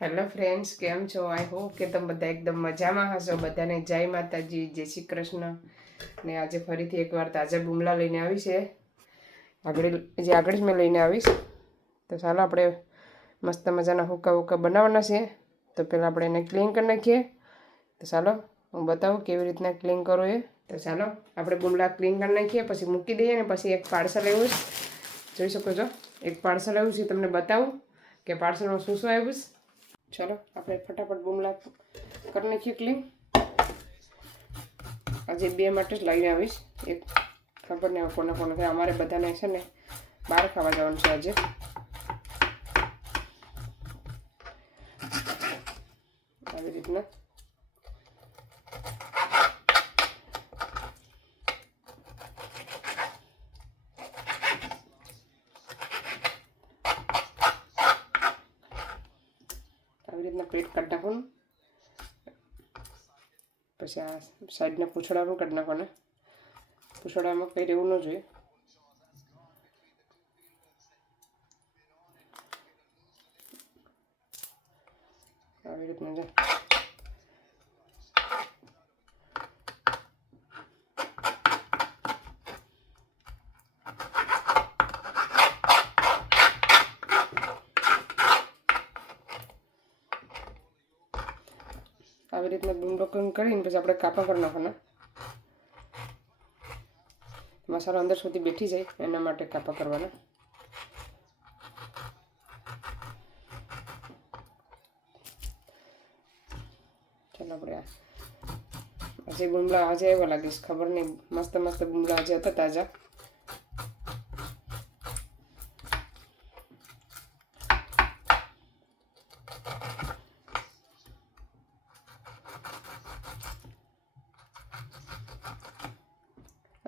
Hello friends, કેમ છો? I hope કે તમે બધા એકદમ મજામાં હશો. બધાને જય માતાજી, જય શ્રી કૃષ્ણ. ને આજે ફરીથી એકવાર તાજા બુમલા લઈને આવી છે. આગળ જ મેં લઈને આવીશ. તો ચાલો આપણે મસ્ત મજાના હુક્કા બનાવવાના છે. તો પહેલાં આપણે એને ક્લીન કરી નાખીએ. તો ચાલો હું બતાવું કેવી રીતના ક્લીન કરું એ. તો ચાલો આપણે બુમલા ક્લીન કરી નાખીએ, પછી મૂકી દઈએ. ને પછી એક પાર્સલ આવ્યું જોઈ શકો છો. એક પાર્સલ આવ્યું છે, તમને બતાવું કે પાર્સલમાં શું શું આવ્યું છે. ચાલો આપણે ફટાફટ બુમલા કરી નાખીએ ક્લીન. આજે 2 માટે જ લઈને આવીશ. એક ખબર નહીં કોને છે. અમારે બધાને છે ને બહાર ખાવા જવાનું છે આજે. આવી રીતના પેટ કાઢી નાખવાનું. પછી આ સાઈડના પૂંછડામાં કાઢી નાખવાના. પૂંછડામાં કંઈ રહેવું ન જોઈએ. આવી રીતના જાય. આવી રીતના બુમલો કરીને પછી આપણે કાપા કરી નાખવાના. મસાલો અંદર સુધી બેઠી જાય એના માટે કાપા કરવાના. ચાલો આપણે આજે બુમલા આજે એવા લાગીશ ખબર નહીં. મસ્ત મસ્ત બુમલા આજે હતા તાજા.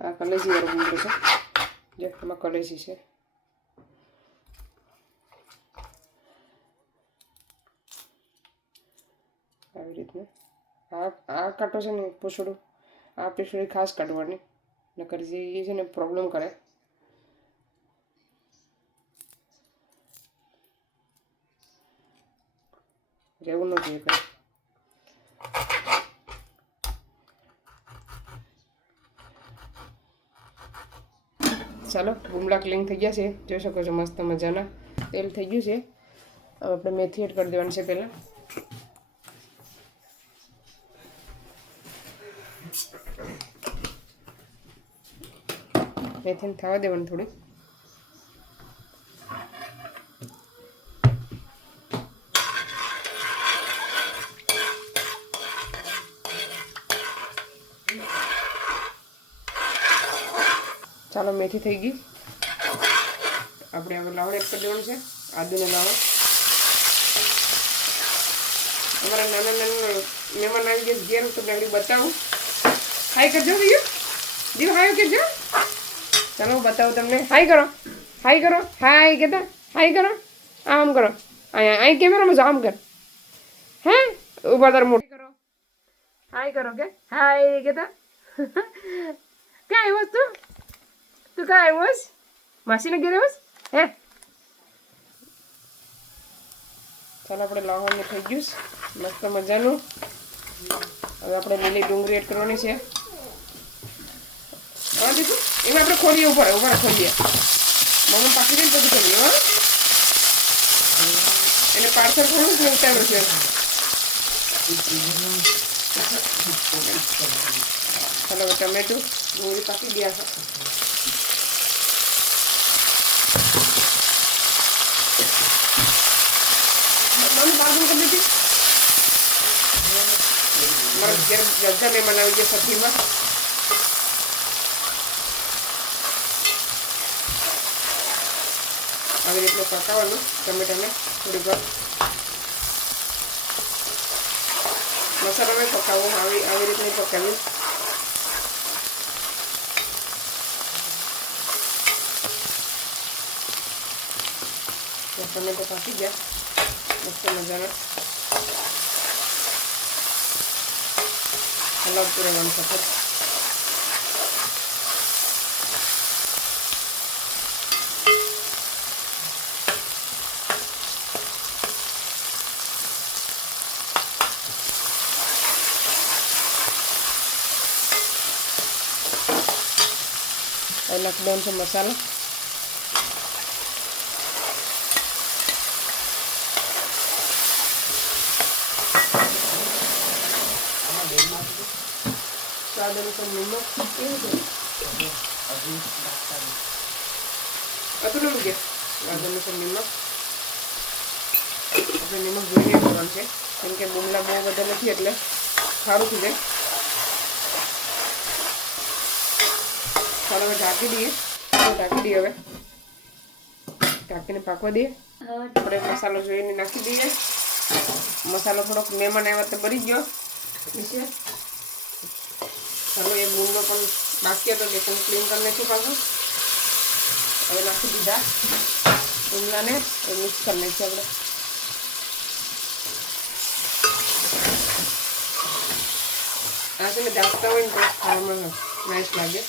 આ કલેજી વાળો બુમલો છે. જો એમાં કલેજી છે. આવી રીતના આ કાંટો છે ને પૂંછડું, આ પૂંછડી ખાસ કાઢવાની, નકર જે એ છે ને પ્રોબ્લેમ કરે. રહેવું ન જોઈએ કંઈ. ચાલો બુમલા ક્લીન થઈ ગયા છે. જોઈ શકો છો મસ્ત મજાના તેલ થઈ ગયું છે. હવે આપણે મેથી એડ કરી દેવાની છે. પહેલાં મેથીને થવા દેવાની થોડી. ચાલો મેથી થઈ ગઈ. આપણે હવે લવણ એડ કરી દેવાનું છે. આદુને લવણ. અમારા નાના નાના મહેમાન આવી ગયા ઘેર. તમને આગળ બતાવું. હાય કરજો દીવ. દીવ હાય કરજો. ચાલો હું બતાવું તમને. હાય કરો, હાય કરો, હાય કહેતા હાય કરો. આમ કરો. અહીંયા અહીં કેમેરામાં જો આમ કર. હે ઉભા તાર મોટી કરો. હાય કરો કે હાય કહેતા. ક્યાં આવ્યો તું? તું ક્યાં આવ્યો? માસીને ઘેર આવ્યો? હે ચાલો આપણે લવણને થઈ ગયું મસ્ત મજાનું. હવે આપણે લીલી ડુંગળી એડ કરવાની છે. હા દીધું એને આપણે ખોલીએ ઉપર ખોલીએ. મમ્મી પાકી દઈને પછી ખોલીએ. હા એને પાર્સલ ખોલું જ ઉતાર્યું છે. ચાલો હવે ટમેટું ડુંગળી પાકી ગયા છે. મમ્મી પાર્સલ કરી દીધી. મારા ઘેર બધા મહેમાન આવી ગયા સબ્જીમાં. આવી રીતનું પકાવવાનું ટમેટાને થોડી વાર. મસાલો નહીં પકાવવો, આવી રીતનું પકાવ્યું. ટમેટો પાકી ગયા મસ્ત મજાના. હલાવતું રહેવાનું સફર. હવે નાખી દેવાનો છે મસાલો. સ્વાદ અનુસાર નિમક. કેવું છે હતું ને મૂકે સ્વાદ અનુસાર નિમક. આપણે નિમક જોઈને કરવાનું છે કેમ કે બુમલા બહુ બધા નથી એટલે સારું થઈ જાય. ચાલો હવે ઢાંકી દઈએ. હવે ઢાંકીને પાકવા દઈએ. આપણે મસાલો જોઈને નાખી દઈએ. મસાલો થોડોક મહેમાન આવ્યા તો બળી ગયો નીચે. ચાલો એ બુમલો પણ બાકી હતો તે પણ ક્લીન કરી નાખ્યું પાછું. હવે નાખી દીધા બુમલાને મિક્સ કરી નાખીએ આપણે. આ છે ને ઢાંકતા હોય ને તો ખાવામાં નાઈસ લાગે.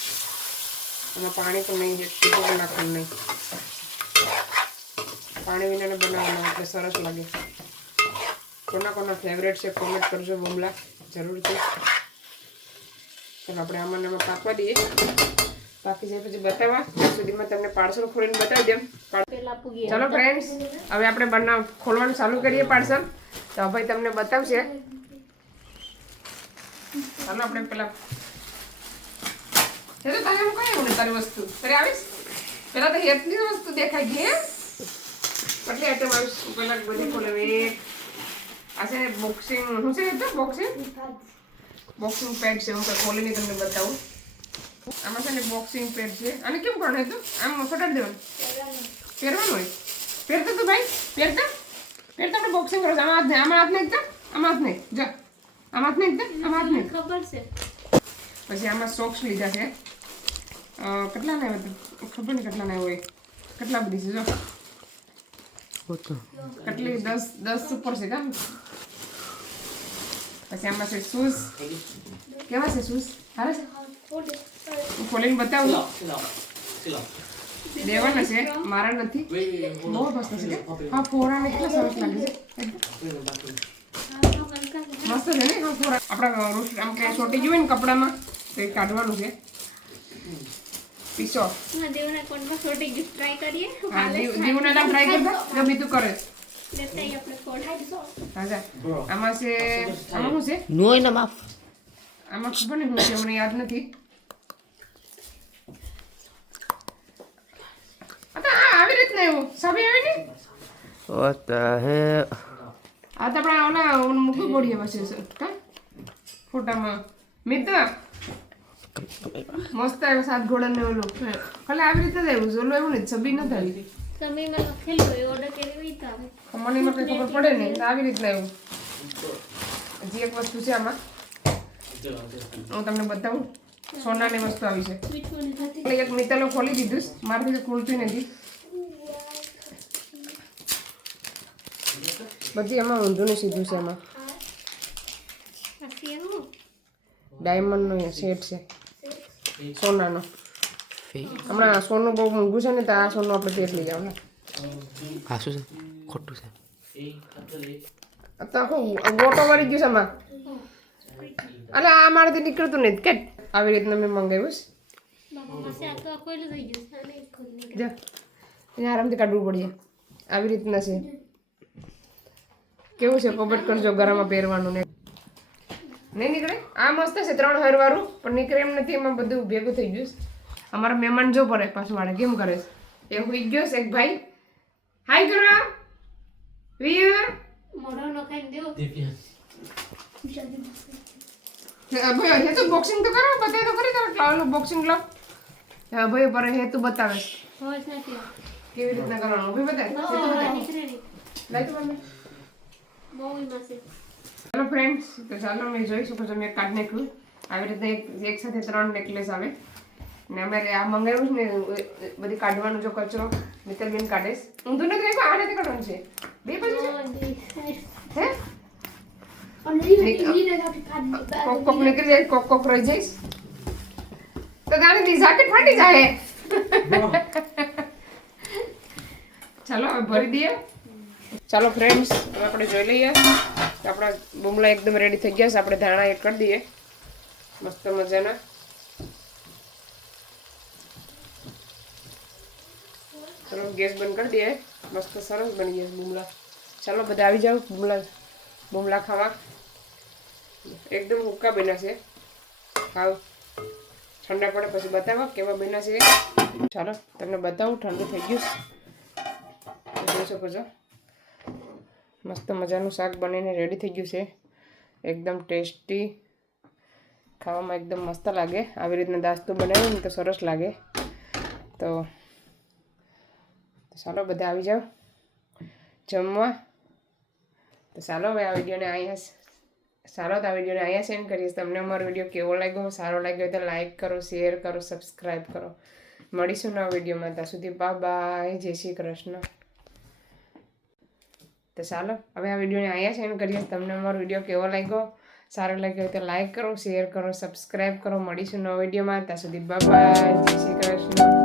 એમાં પાણી પણ નહીં પણ નાખવાનું નહીં. પાણી વિનાને બનાવવાનું એટલે સરસ લાગે. કોના ફેવરેટ છે કોમેન્ટ કરજો બુમલા જરૂરથી. ચાલો આપણે આમાં એમાં પાકવા દઈએ. પાકી જાય પછી બતાવવા ત્યાં સુધીમાં તમને પાર્સલ ખોલીને બતાવી દેમ. ચાલો ફ્રેન્ડ્સ હવે આપણે ખોલવાનું ચાલુ કરીએ પાર્સલ. તો ભાઈ તમને બતાવશે. ચાલો આપણે પેલા તારે એમ કઈ ને તારી વસ્તુ તારે આવીશ પેલા તો એટલી વસ્તુ દેખાય ગઈ. કેટલી આઈટમ આવીશ પેલા બધી ખોલે. આ છે બોક્સિંગ શું છે તો બોક્સિંગ પેડ છે. હું ખોલીને તમને બતાવું. આમાં છે ને બોક્સિંગ પેડ છે. અને કેમ કોણ હતું આમ ફટાડી દેવાનું પહેરવાનું હોય. પહેરતો તું ભાઈ પહેરતા આપણે બોક્સિંગ કરો. આમાં હાથ નહીં આમાં હાથ નહીં જો આમાં હાથ નહીં આમાં હાથ નહીં ખબર છે. પછી આમાં સોક્સ લીધા છે. કેટલા ને ખબર નહીં કેટલા ને હોય. કેટલા બધી છે જો કેટલી 10 ઉપર છે કામ. પછી આમાં છે શૂઝ. કેવા છે શૂઝ? હારે છે હું ખોલીને બતાવું. દેવાના છે મારા નથી. બહુ મસ્ત છે. હા ફોરાને કેટલા સરસ લાગે છે. મસ્ત છે ને હા ફોરા. આપણા આમ કે છોટી જોઈએ ને કપડામાં તો એ કાઢવાનું છે. પીસો દેવના કોન્ટમાં છોટી ગિફ્ટ ટ્રાય કરીએ. દીવના નામ ટ્રાય કરતા ગમે તું કરે. લેતાઈ આપણે કોડ. હા આમાં છે આમાં શું છે નોય ના માફ. આમાં ખબર નહીં શું છે મને યાદ નથી. આવી રીતના એવું સભી આવી ને What the hell? આ તો આપણે ઓલા મૂકવું પડીએ પછી કા ફોટામાં મિત્ર મસ્ત આવ્યો 7 ઘોડા ને ઓલો ખાલી આવી રીતે જ આવ્યું. ઓલો એવું ને છબી નથી આવી. સમયમાં લખેલું હોય ઓર્ડર કરી હોય તો આવે. મને એમાં કંઈ ખબર પડે નહીં. આવી રીતના આવ્યું. હજી એક વસ્તુ છે આમાં હું તમને બતાવું. સોનાની વસ્તુ આવી છે. એક મિત્તલો ખોલી દીધું મારાથી તો ખોલતું નથી. બધી એમાં ઊંધું ને સીધું છે. એમાં ડાયમંડનો સેટ છે સોનાનો. હમણાં સોનું બહુ મોંઘું છે ને તો આ સોનું આપણે પેટ લઈ જવાનું. હા શું છે ખોટું છે. તો હું ગોટો વળી ગયું છે આમાં. અલે આ મારાથી નીકળતું નથી કે આવી રીતના મેં મંગાવ્યું છે. આરામથી કાઢવું પડીએ. આવી રીતના છે. કેવું છે કોમેન્ટ કરજો. ગરામાં પહેરવાનું ને નહીં નીકળે. આ મસ્ત છે 3 હરવાળું પણ નીકળે એમ નથી. એમાં બધું ભેગું થઈ ગયું. અમારા મહેમાન જો પડે પાછું વાળે કેમ કરે છે. એ હુઈ ગયો છે એક ભાઈ. હાય કરો વીર મોઢો નખાઈ દેવો. ભાઈ હે તો બોક્સિંગ તો કરો બતાય તો કરી દો. લાવ બોક્સિંગ લાવ. હા ભાઈ પર હે તું બતાવે હોય નથી કેવી રીતના કરવાનું ભાઈ બતાય. લાઈ તો મને બહુ મસ્ત. હેલો ફ્રેન્ડ્સ તો ચાલો મેં જોઈ શકો છો મેં કાઢ નાખ્યું. આવી રીતે એક સાથે 3 નેકલેસ આવે ને અમારે આ મંગાવ્યું છે ને બધી કાઢવાનું જો કચરો મિત્તલબેન કાઢે. ઊંધું નથી રાખ્યું. આ નથી કાઢવાનું છે. બે બાજુ છે હે કોક નીકળી જાય કોક રહી જઈશ તો ગાડી જાકેટ ફાટી જાય. ચાલો હવે ભરી દઈએ. ચાલો ફ્રેન્ડ્સ હવે આપણે જોઈ લઈએ. આપણા બુમલા એકદમ રેડી થઈ ગયા છે. આપણે ધાણા એડ કરી દઈએ મસ્ત મજાના. ચલો ગેસ બંધ કરી દઈએ. મસ્ત સરસ બની ગયા બુમલા. ચાલો બધા આવી જાઓ બુમલા ખાવા. એકદમ હુક્કા બન્યા છે. ખાવ ઠંડા પડે પછી બતાવો કેવા બન્યા છે. ચાલો તમને બતાવું ઠંડુ થઈ ગયું જોઈ શકો છો. મસ્ત મજાનું શાક બનીને રેડી થઈ ગયું છે. એકદમ ટેસ્ટી, ખાવામાં એકદમ મસ્ત લાગે. આવી રીતના દાસ્તું બનાવ્યું ને તો સરસ લાગે. તો ચાલો બધા આવી જાઓ જમવા. તો ચાલો હવે આ વિડીયોને અહીંયા સેન્ડ કરીશ. તમને અમારો વિડીયો કેવો લાગ્યો, સારો લાગ્યો તો લાઈક કરો, શેર કરો, સબસ્ક્રાઈબ કરો. મળીશું નવા વિડીયોમાં. ત્યાં સુધી બાય, જય શ્રી કૃષ્ણ. તો ચાલો હવે આ વિડીયોને અહીંયા સેન્ડ કરીએ. તમને અમારો વિડીયો કેવો લાગ્યો, સારો લાગ્યો તો લાઈક કરો, શેર કરો, સબસ્ક્રાઈબ કરો. મળીશું નવા વિડીયોમાં. ત્યાં સુધી બાય, જય શ્રી કૃષ્ણ.